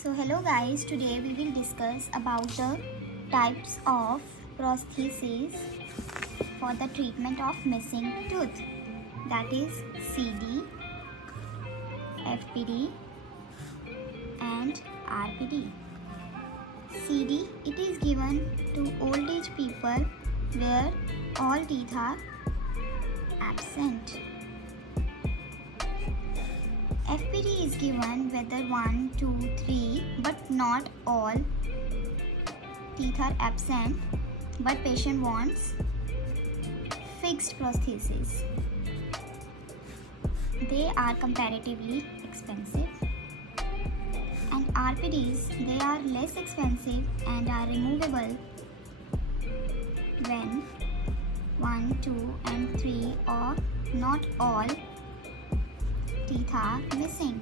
So hello guys, today we will discuss about the types of prosthesis for the treatment of missing tooth, that is CD, FPD and RPD. CD, it is given to old age people where all teeth are absent. FPD is given whether 1, 2, 3 but not all teeth are absent but patient wants fixed prosthesis. They are comparatively expensive, and RPDs, they are less expensive and are removable when 1, 2 and 3 or not all teeth are missing.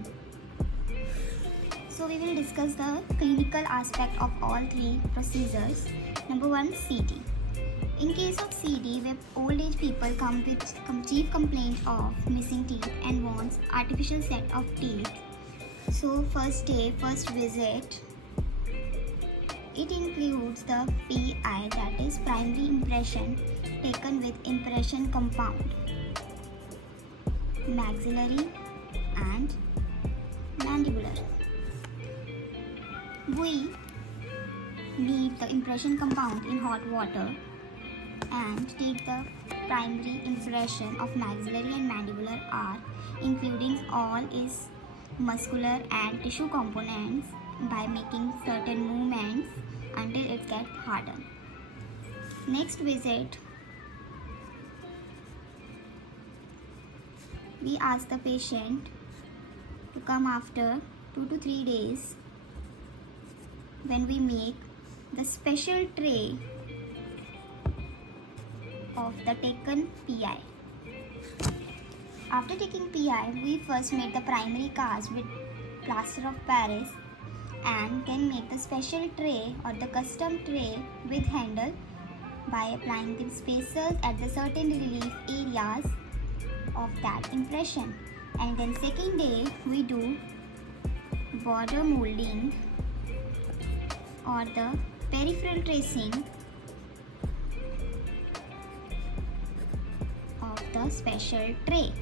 So we will discuss the clinical aspect of all three procedures. Number 1, CD. In case of CD, where old age people come with chief complaint of missing teeth and wants artificial set of teeth. So first day, first visit, it includes the PI, that is primary impression taken with impression compound, maxillary and mandibular. We leave the impression compound in hot water and take the primary impression of maxillary and mandibular arch, including all its muscular and tissue components, by making certain movements until it gets hardened. Next visit, we ask the patient to come after 2 to 3 days, when we make the special tray of the taken PI. After taking PI, we first made the primary cast with plaster of Paris and then make the special tray or the custom tray with handle by applying the spacers at the certain relief areas of that impression. And then second day we do border molding or the peripheral tracing of the special tray.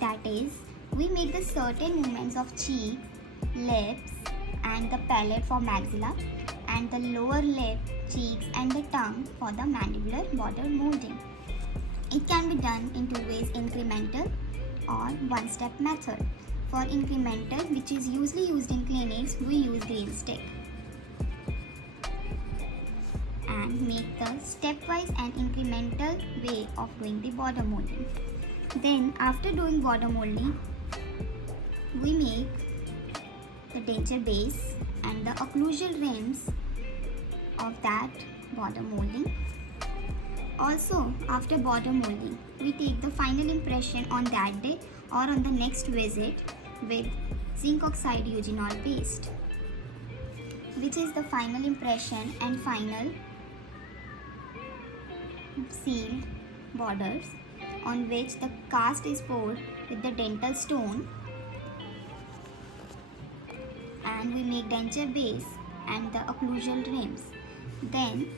That is, we make the certain movements of cheek, lips and the palate for maxilla, and the lower lip, cheeks and the tongue for the mandibular border molding. It can be done in 2 ways, incremental or one-step method. For incremental, which is usually used in clinics, we use green stick and make the stepwise and incremental way of doing the border molding. Then after doing border molding, we make the denture base and the occlusal rims of that border molding. Also, after border molding, we take the final impression on that day or on the next visit with zinc oxide eugenol paste, which is the final impression and final sealed borders, on which the cast is poured with the dental stone, and we make denture base and the occlusal rims. Then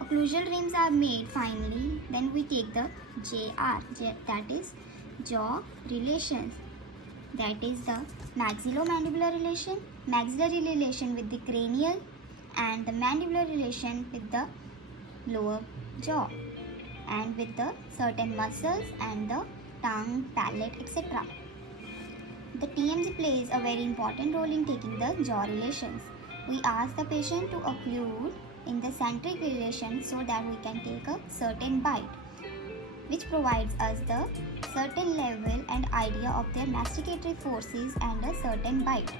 occlusal rims are made finally. Then we take the JR, that is jaw relations, that is the maxillomandibular relation, maxillary relation with the cranial, and the mandibular relation with the lower jaw, and with the certain muscles and the tongue, palate, etc. The TMJ plays a very important role in taking the jaw relations. We ask the patient to occlude in the centric relation so that we can take a certain bite, which provides us the certain level and idea of their masticatory forces and a certain bite,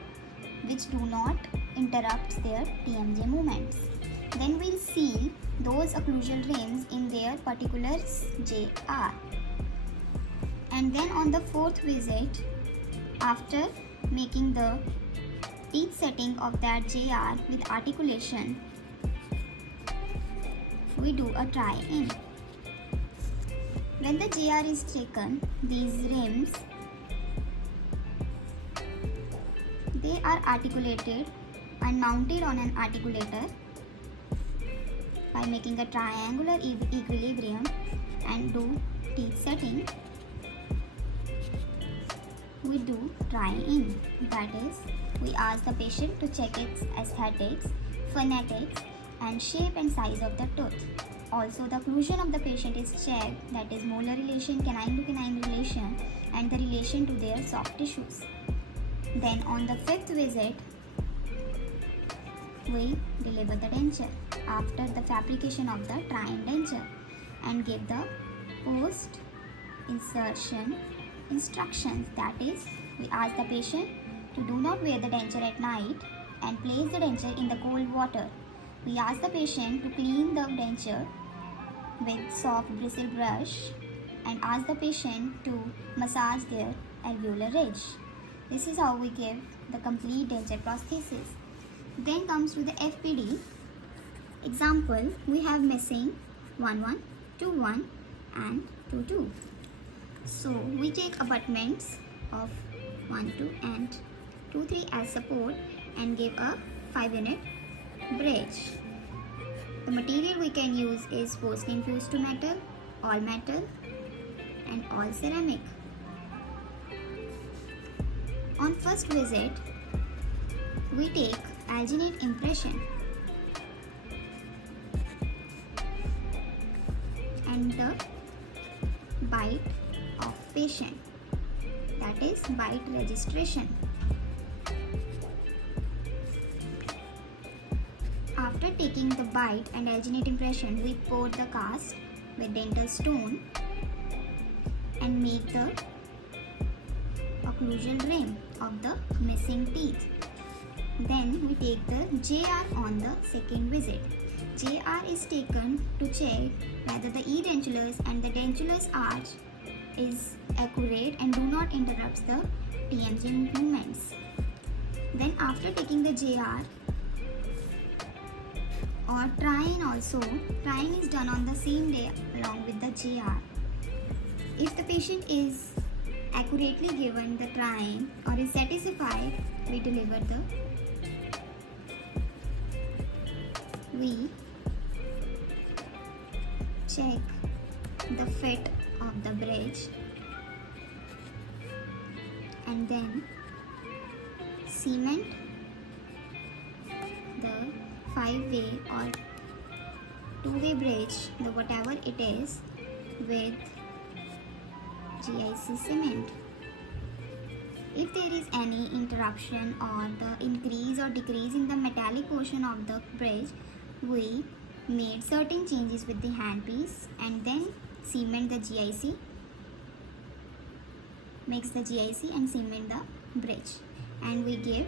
which do not interrupt their TMJ movements. Then we'll seal those occlusal rims in their particular JR. And then on the 4th visit, after making the teeth setting of that JR with articulation, we do a try-in. When the JR is taken, these rims They are articulated and mounted on an articulator by making a triangular equilibrium and do teeth setting. We do trying, that is, we ask the patient to check its aesthetics, phonetics and shape and size of the tooth. Also, the occlusion of the patient is checked, that is molar relation, canine to canine relation and the relation to their soft tissues. Then on the 5th visit, we deliver the denture after the fabrication of the trying denture and give the post insertion instructions, that is, we ask the patient to do not wear the denture at night and place the denture in the cold water. We ask the patient to clean the denture with soft bristle brush and ask the patient to massage their alveolar ridge. This is how we give the complete denture prosthesis. Then comes to the FPD. Example, we have missing 1 1, 2 1 and 2 2. So we take abutments of 1 2 and 2 3 as support and give a 5-unit bridge. The material we can use is porcelain fused to metal, all metal and all ceramic. On first visit, we take alginate impression and the bite of patient, that is bite registration. After taking the bite and alginate impression, we pour the cast with dental stone and make the occlusal rim of the missing teeth. Then we take the JR on the second visit. JR is taken to check whether the edentulous and the dentulous arch is accurate and do not interrupt the TMJ movements. Then after taking the JR or trying also, trying is done on the same day along with the JR. If the patient is accurately given the trying or is satisfied, we deliver the we check the fit of the bridge and then cement the 5-way or 2-way bridge, the whatever it is, with GIC cement. If there is any interruption or the increase or decrease in the metallic portion of the bridge, we made certain changes with the handpiece and then cement the GIC, mix the GIC and cement the bridge, and we give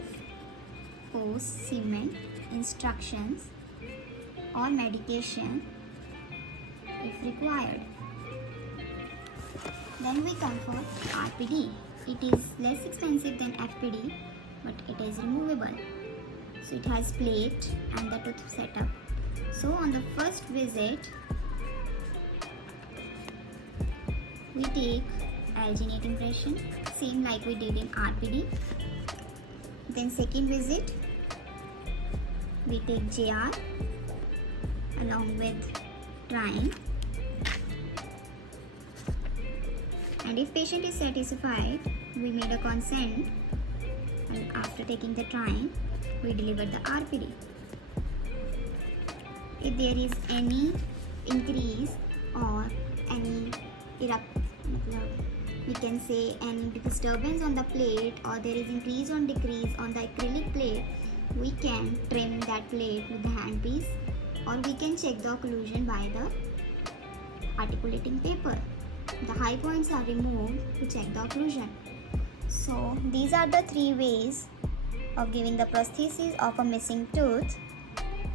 post cement instructions or medication if required. Then we come for RPD. It is less expensive than FPD, but it is removable. So it has plate and the tooth setup. So on the first visit, we take alginate impression, same like we did in RPD. Then second visit, we take JR along with trying. And if patient is satisfied, we made a consent, and after taking the trying, we deliver the RPD. If there is any increase or any we can say any disturbance on the plate, or there is increase or decrease on the acrylic plate, we can trim that plate with the handpiece, or we can check the occlusion by the articulating paper. The high points are removed to check the occlusion. So these are the 3 ways of giving the prosthesis of a missing tooth,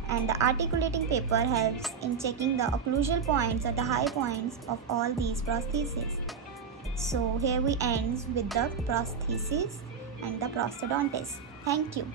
and the articulating paper helps in checking the occlusal points or the high points of all these prostheses. So here we end with the prosthesis and the prosthodontist. Thank you.